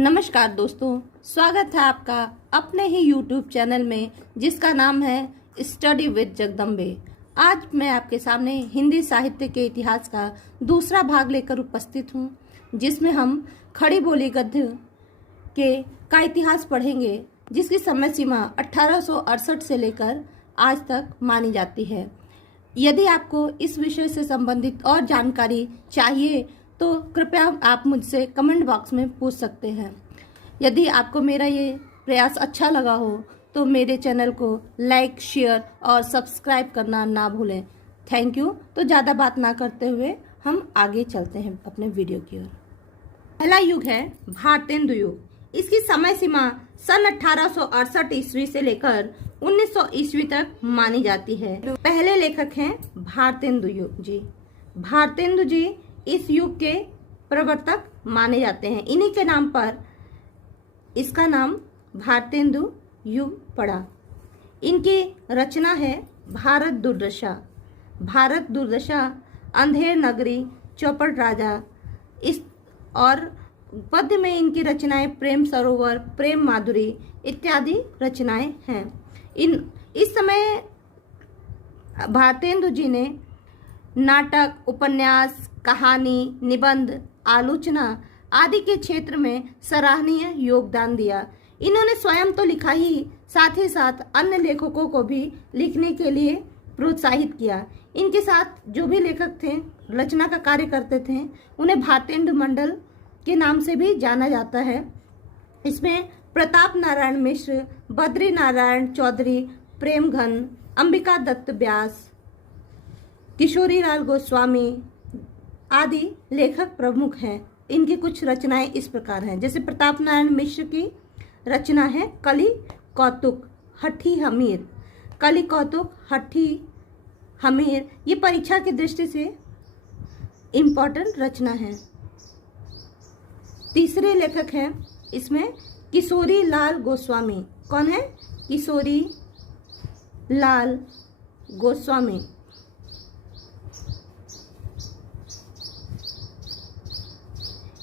नमस्कार दोस्तों, स्वागत है आपका अपने ही YouTube चैनल में जिसका नाम है स्टडी विद जगदम्बे। आज मैं आपके सामने हिंदी साहित्य के इतिहास का दूसरा भाग लेकर उपस्थित हूँ, जिसमें हम खड़ी बोली गद्य का इतिहास पढ़ेंगे, जिसकी समय सीमा 1868 से लेकर आज तक मानी जाती है। यदि आपको इस विषय से संबंधित और जानकारी चाहिए तो कृपया आप मुझसे कमेंट बॉक्स में पूछ सकते हैं। यदि आपको मेरा ये प्रयास अच्छा लगा हो तो मेरे चैनल को लाइक, शेयर और सब्सक्राइब करना ना भूलें। Thank you. तो ज़्यादा बात ना करते हुए हम आगे चलते हैं अपने वीडियो की ओर। पहला युग है भारतेंदु युग। इसकी समय सीमा सन 1868 ईस्वी से लेकर 1900 ईस्वी तक मानी जाती है। पहले लेखक हैं भारतेंदु जी। भारतेंदु जी इस युग के प्रवर्तक माने जाते हैं। इन्हीं के नाम पर इसका नाम भारतेंदु युग पड़ा। इनकी रचना है भारत दुर्दशा। भारत दुर्दशा, अंधेर नगरी, चौपड़ राजा, इस और पद्य में इनकी रचनाएं प्रेम सरोवर, प्रेम माधुरी इत्यादि रचनाएं हैं। इस समय भारतेंदु जी ने नाटक, उपन्यास, कहानी, निबंध, आलोचना आदि के क्षेत्र में सराहनीय योगदान दिया। इन्होंने स्वयं तो लिखा ही, साथ ही साथ अन्य लेखकों को भी लिखने के लिए प्रोत्साहित किया। इनके साथ जो भी लेखक थे, रचना का कार्य करते थे, उन्हें भारतेंदु मंडल के नाम से भी जाना जाता है। इसमें प्रताप नारायण मिश्र, बद्री नारायण चौधरी, प्रेमघन, अंबिका दत्त व्यास, किशोरी लाल गोस्वामी आदि लेखक प्रमुख हैं। इनकी कुछ रचनाएं इस प्रकार हैं, जैसे प्रताप नारायण मिश्र की रचना है कली कौतुक हठी हमीर। कली कौतुक हठी हमीर ये परीक्षा की दृष्टि से इम्पोर्टेंट रचना है। तीसरे लेखक हैं इसमें किशोरी लाल गोस्वामी। कौन है? किशोरी लाल गोस्वामी।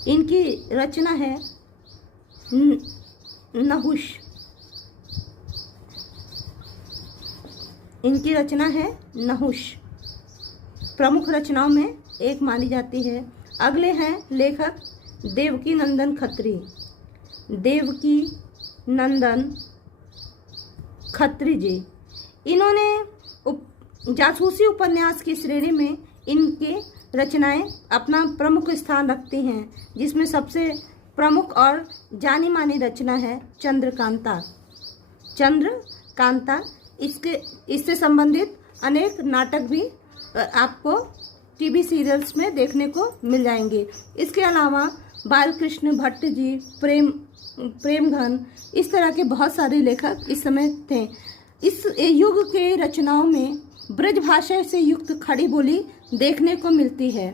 इनकी रचना है नहुष। इनकी रचना है नहुष, प्रमुख रचनाओं में एक मानी जाती है। अगले हैं लेखक देवकी नंदन खत्री। देवकी नंदन खत्री जी, इन्होंने जासूसी उपन्यास की श्रेणी में इनके रचनाएं अपना प्रमुख स्थान रखती हैं, जिसमें सबसे प्रमुख और जानी मानी रचना है चंद्रकांता। चंद्रकांता, इससे संबंधित अनेक नाटक भी आपको टीवी सीरियल्स में देखने को मिल जाएंगे। इसके अलावा बालकृष्ण भट्ट जी, प्रेमघन, इस तरह के बहुत सारे लेखक इस समय थे। इस युग के रचनाओं में ब्रज भाषा से युक्त खड़ी बोली देखने को मिलती है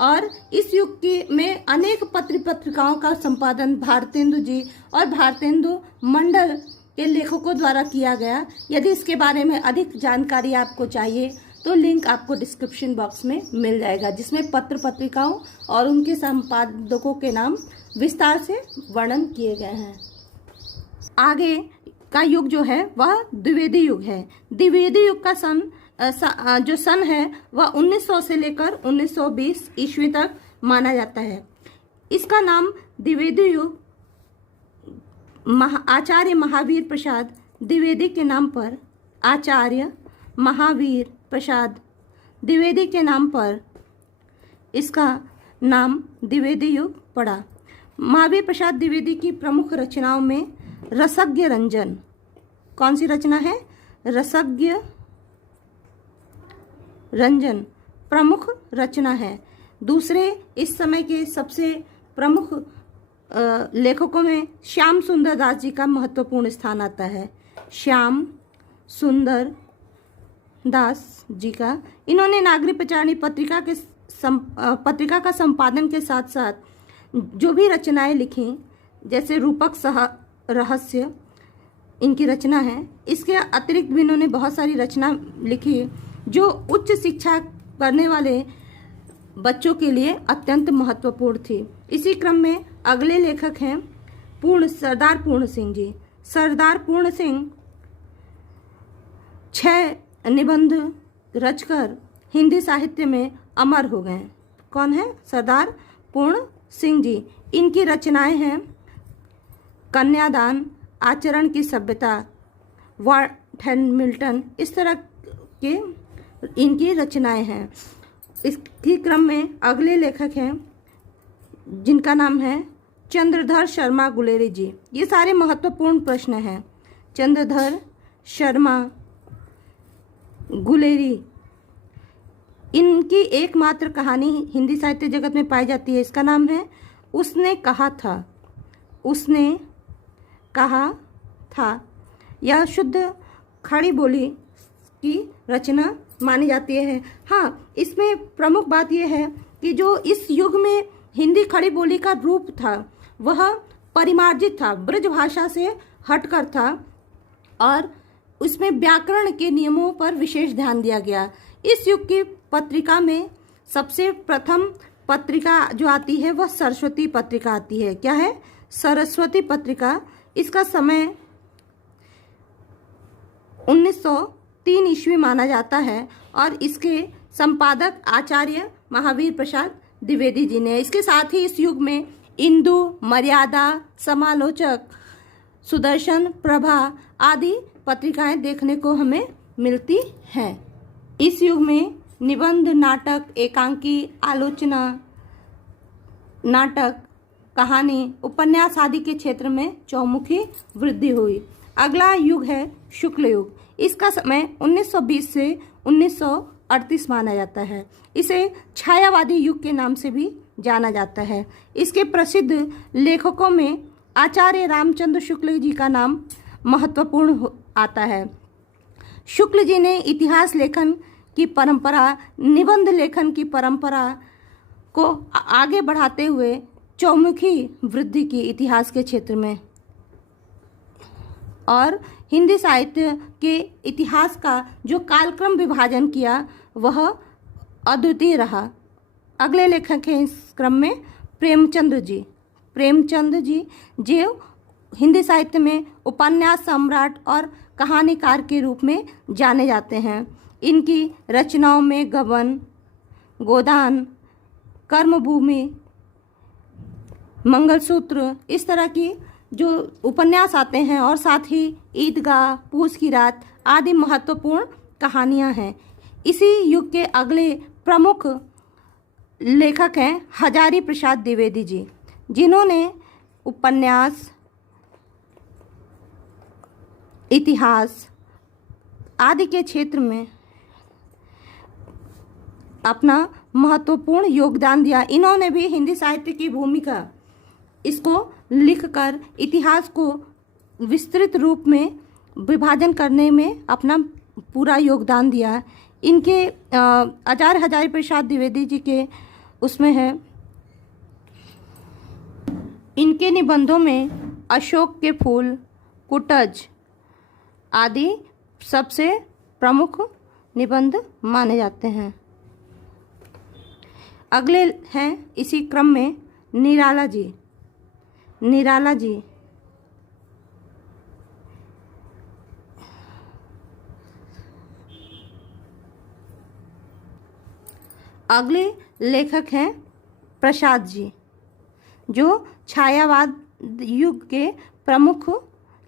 और इस युग में अनेक पत्रिकाओं का संपादन भारतेंदु जी और भारतेंदु मंडल के लेखकों द्वारा किया गया। यदि इसके बारे में अधिक जानकारी आपको चाहिए तो लिंक आपको डिस्क्रिप्शन बॉक्स में मिल जाएगा, जिसमें पत्रिकाओं और उनके संपादकों के नाम विस्तार से वर्णन किए गए हैं। आगे का युग जो है वह द्विवेदी युग है। द्विवेदी युग का जो सन है वह 1900 से लेकर 1920 ईस्वी तक माना जाता है। इसका नाम द्विवेदी युग आचार्य महावीर प्रसाद द्विवेदी के नाम पर, आचार्य महावीर प्रसाद द्विवेदी के नाम पर इसका नाम द्विवेदी युग पड़ा। महावीर प्रसाद द्विवेदी की प्रमुख रचनाओं में रसज्ञ रंजन, कौन सी रचना है? रसज्ञ रंजन प्रमुख रचना है। दूसरे इस समय के सबसे प्रमुख लेखकों में श्याम सुंदर दास जी का महत्वपूर्ण स्थान आता है। श्याम सुंदर दास जी का, इन्होंने नागरी पचारणी पत्रिका का संपादन के साथ साथ जो भी रचनाएं लिखी, जैसे रूपक सह रहस्य इनकी रचना है। इसके अतिरिक्त भी इन्होंने बहुत सारी रचना लिखी जो उच्च शिक्षा करने वाले बच्चों के लिए अत्यंत महत्वपूर्ण थी। इसी क्रम में अगले लेखक हैं सरदार पूर्ण सिंह जी। सरदार पूर्ण सिंह 6 निबंध रचकर हिंदी साहित्य में अमर हो गए। कौन है? सरदार पूर्ण सिंह जी। इनकी रचनाएं हैं कन्यादान, आचरण की सभ्यता, वार्ड मिल्टन, इस तरह के इनकी रचनाएं हैं। इसके क्रम में अगले लेखक हैं जिनका नाम है चंद्रधर शर्मा गुलेरी जी। ये सारे महत्वपूर्ण प्रश्न हैं। चंद्रधर शर्मा गुलेरी, इनकी एकमात्र कहानी हिंदी साहित्य जगत में पाई जाती है। इसका नाम है उसने कहा था। उसने कहा था। यह शुद्ध खड़ी बोली की रचना मानी जाती है। हाँ, इसमें प्रमुख बात यह है कि जो इस युग में हिंदी खड़ी बोली का रूप था वह परिमार्जित था, ब्रज भाषा से हटकर था और उसमें व्याकरण के नियमों पर विशेष ध्यान दिया गया। इस युग की पत्रिका में सबसे प्रथम पत्रिका जो आती है वह सरस्वती पत्रिका आती है। क्या है? सरस्वती पत्रिका। इसका समय 1903 ईस्वी माना जाता है और इसके संपादक आचार्य महावीर प्रसाद द्विवेदी जी ने। इसके साथ ही इस युग में इंदु, मर्यादा, समालोचक, सुदर्शन, प्रभा आदि पत्रिकाएं देखने को हमें मिलती हैं। इस युग में निबंध, नाटक, एकांकी, आलोचना, नाटक, कहानी, उपन्यास आदि के क्षेत्र में चौमुखी वृद्धि हुई। अगला युग है शुक्ल युग। इसका समय 1920 से 1938 माना जाता है। इसे छायावादी युग के नाम से भी जाना जाता है। इसके प्रसिद्ध लेखकों में आचार्य रामचंद्र शुक्ल जी का नाम महत्वपूर्ण आता है। शुक्ल जी ने इतिहास लेखन की परंपरा, निबंध लेखन की परंपरा को आगे बढ़ाते हुए चौमुखी वृद्धि की इतिहास के क्षेत्र में और हिंदी साहित्य के इतिहास का जो कालक्रम विभाजन किया वह अद्वितीय रहा। अगले लेखक हैं इस क्रम में प्रेमचंद जी। प्रेमचंद जी जो हिंदी साहित्य में उपन्यास सम्राट और कहानीकार के रूप में जाने जाते हैं। इनकी रचनाओं में गबन, गोदान, कर्मभूमि, मंगलसूत्र, इस तरह की जो उपन्यास आते हैं और साथ ही ईदगाह, पूस की रात आदि महत्वपूर्ण कहानियां हैं। इसी युग के अगले प्रमुख लेखक हैं हजारी प्रसाद द्विवेदी जी, जिन्होंने उपन्यास, इतिहास आदि के क्षेत्र में अपना महत्वपूर्ण योगदान दिया। इन्होंने भी हिंदी साहित्य की भूमिका इसको लिखकर इतिहास को विस्तृत रूप में विभाजन करने में अपना पूरा योगदान दिया। इनके आचार्य हजारी प्रसाद द्विवेदी जी के उसमें है, इनके निबंधों में अशोक के फूल, कुटज आदि सबसे प्रमुख निबंध माने जाते हैं। अगले हैं इसी क्रम में निराला जी। निराला जी अगले लेखक हैं प्रसाद जी, जो छायावाद युग के प्रमुख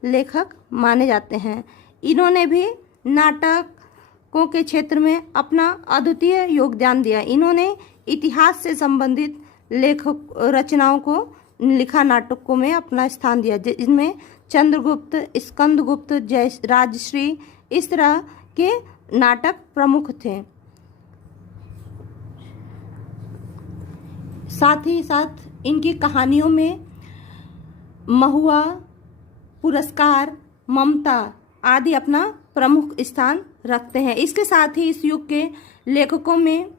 लेखक माने जाते हैं। इन्होंने भी नाटकों के क्षेत्र में अपना अद्वितीय योगदान दिया। इन्होंने इतिहास से संबंधित लेखक रचनाओं को लिखा, नाटकों में अपना स्थान दिया, जिनमें चंद्रगुप्त, स्कंदगुप्त, जय राजश्री, इस तरह के नाटक प्रमुख थे। साथ ही साथ इनकी कहानियों में महुआ, पुरस्कार, ममता आदि अपना प्रमुख स्थान रखते हैं। इसके साथ ही इस युग के लेखकों में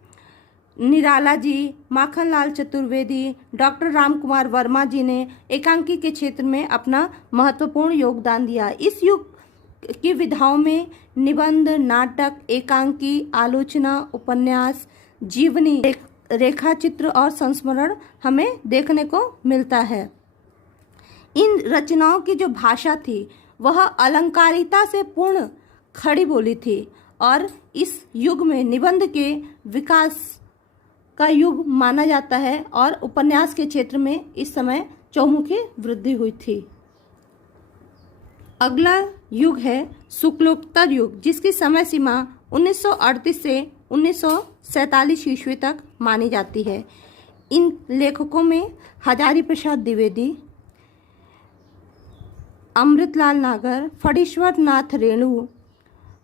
निराला जी, माखनलाल चतुर्वेदी, डॉक्टर रामकुमार वर्मा जी ने एकांकी के क्षेत्र में अपना महत्वपूर्ण योगदान दिया। इस युग की विधाओं में निबंध, नाटक, एकांकी, आलोचना, उपन्यास, जीवनी, रेखा चित्र और संस्मरण हमें देखने को मिलता है। इन रचनाओं की जो भाषा थी वह अलंकारिता से पूर्ण खड़ी बोली थी और इस युग में निबंध के विकास का युग माना जाता है और उपन्यास के क्षेत्र में इस समय चहुमुखी वृद्धि हुई थी। अगला युग है शुक्लोत्तर युग, जिसकी समय सीमा 1938 से 1947 ईस्वी तक मानी जाती है। इन लेखकों में हजारी प्रसाद द्विवेदी, अमृतलाल नागर, फणीश्वर नाथ रेणु,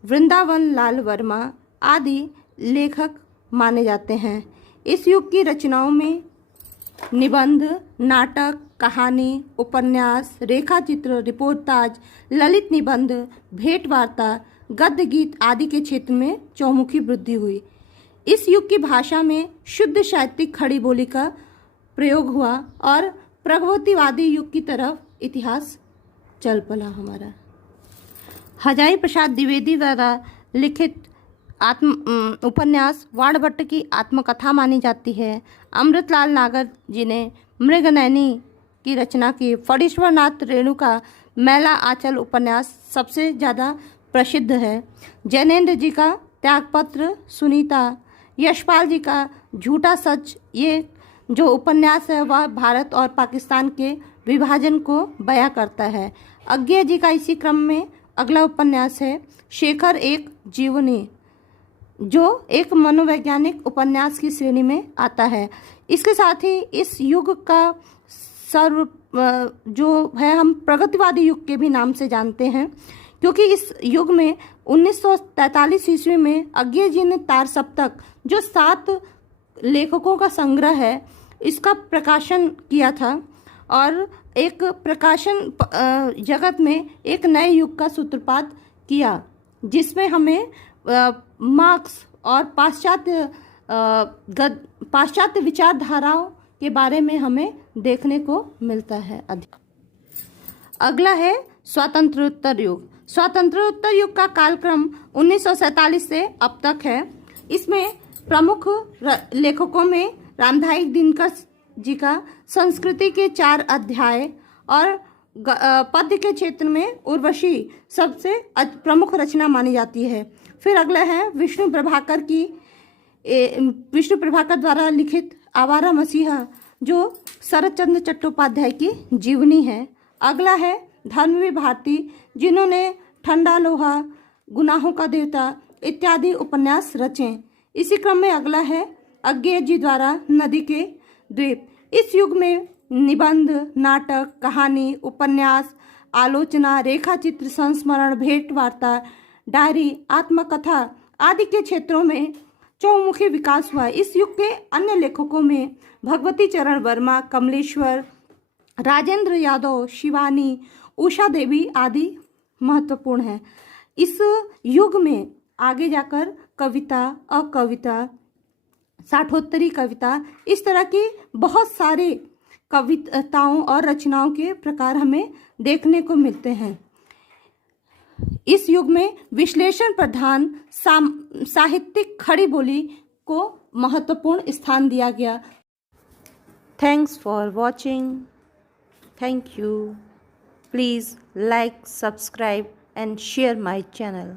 वृंदावन लाल वर्मा आदि लेखक माने जाते हैं। इस युग की रचनाओं में निबंध, नाटक, कहानी, उपन्यास, रेखाचित्र, रिपोर्टाज, ललित निबंध, भेंट वार्ता, गद्य गीत आदि के क्षेत्र में चौमुखी वृद्धि हुई। इस युग की भाषा में शुद्ध साहित्यिक खड़ी बोली का प्रयोग हुआ और प्रगतिवादी युग की तरफ इतिहास चल पड़ा हमारा। हजारी प्रसाद द्विवेदी द्वारा लिखित उपन्यास वाणभट्ट की आत्मकथा मानी जाती है। अमृतलाल नागर जी ने मृगनयनी की रचना की। फणीश्वर नाथ रेणु का मैला आंचल उपन्यास सबसे ज़्यादा प्रसिद्ध है। जैनेन्द्र जी का त्यागपत्र, सुनीता, यशपाल जी का झूठा सच, ये जो उपन्यास है वह भारत और पाकिस्तान के विभाजन को बयां करता है। अज्ञेय जी का इसी क्रम में अगला उपन्यास है शेखर एक जीवनी, जो एक मनोवैज्ञानिक उपन्यास की श्रेणी में आता है। इसके साथ ही इस युग का सर्व जो है हम प्रगतिवादी युग के भी नाम से जानते हैं, क्योंकि इस युग में 1943 ईस्वी में अज्ञेय जी ने तार सप्तक, जो 7 लेखकों का संग्रह है, इसका प्रकाशन किया था और एक प्रकाशन जगत में एक नए युग का सूत्रपात किया, जिसमें हमें मार्क्स और पाश्चात्य विचारधाराओं के बारे में हमें देखने को मिलता है। अगला है स्वातंत्रोत्तर युग। स्वातंत्रोत्तर युग का कालक्रम 1947 से अब तक है। इसमें प्रमुख लेखकों में रामधारी दिनकर जी का संस्कृति के 4 अध्याय और पद्य के क्षेत्र में उर्वशी सबसे प्रमुख रचना मानी जाती है। फिर अगला है विष्णु प्रभाकर द्वारा लिखित आवारा मसीहा, जो शरद चंद्र चट्टोपाध्याय की जीवनी है। अगला है धर्मवीर भारती, जिन्होंने ठंडा लोहा, गुनाहों का देवता इत्यादि उपन्यास रचे। इसी क्रम में अगला है अज्ञेय जी द्वारा नदी के द्वीप। इस युग में निबंध, नाटक, कहानी, उपन्यास, आलोचना, रेखाचित्र, संस्मरण, भेंट वार्ता, डायरी, आत्मकथा आदि के क्षेत्रों में चौमुखी विकास हुआ। इस युग के अन्य लेखकों में भगवती चरण वर्मा, कमलेश्वर, राजेंद्र यादव, शिवानी, उषा देवी आदि महत्वपूर्ण हैं। इस युग में आगे जाकर कविता, अकविता, साठोत्तरी कविता, इस तरह की बहुत सारे कविताओं और रचनाओं के प्रकार हमें देखने को मिलते हैं। इस युग में विश्लेषण प्रधान साहित्यिक खड़ी बोली को महत्वपूर्ण स्थान दिया गया। Thanks for watching. Thank you. Please like, subscribe and share my channel.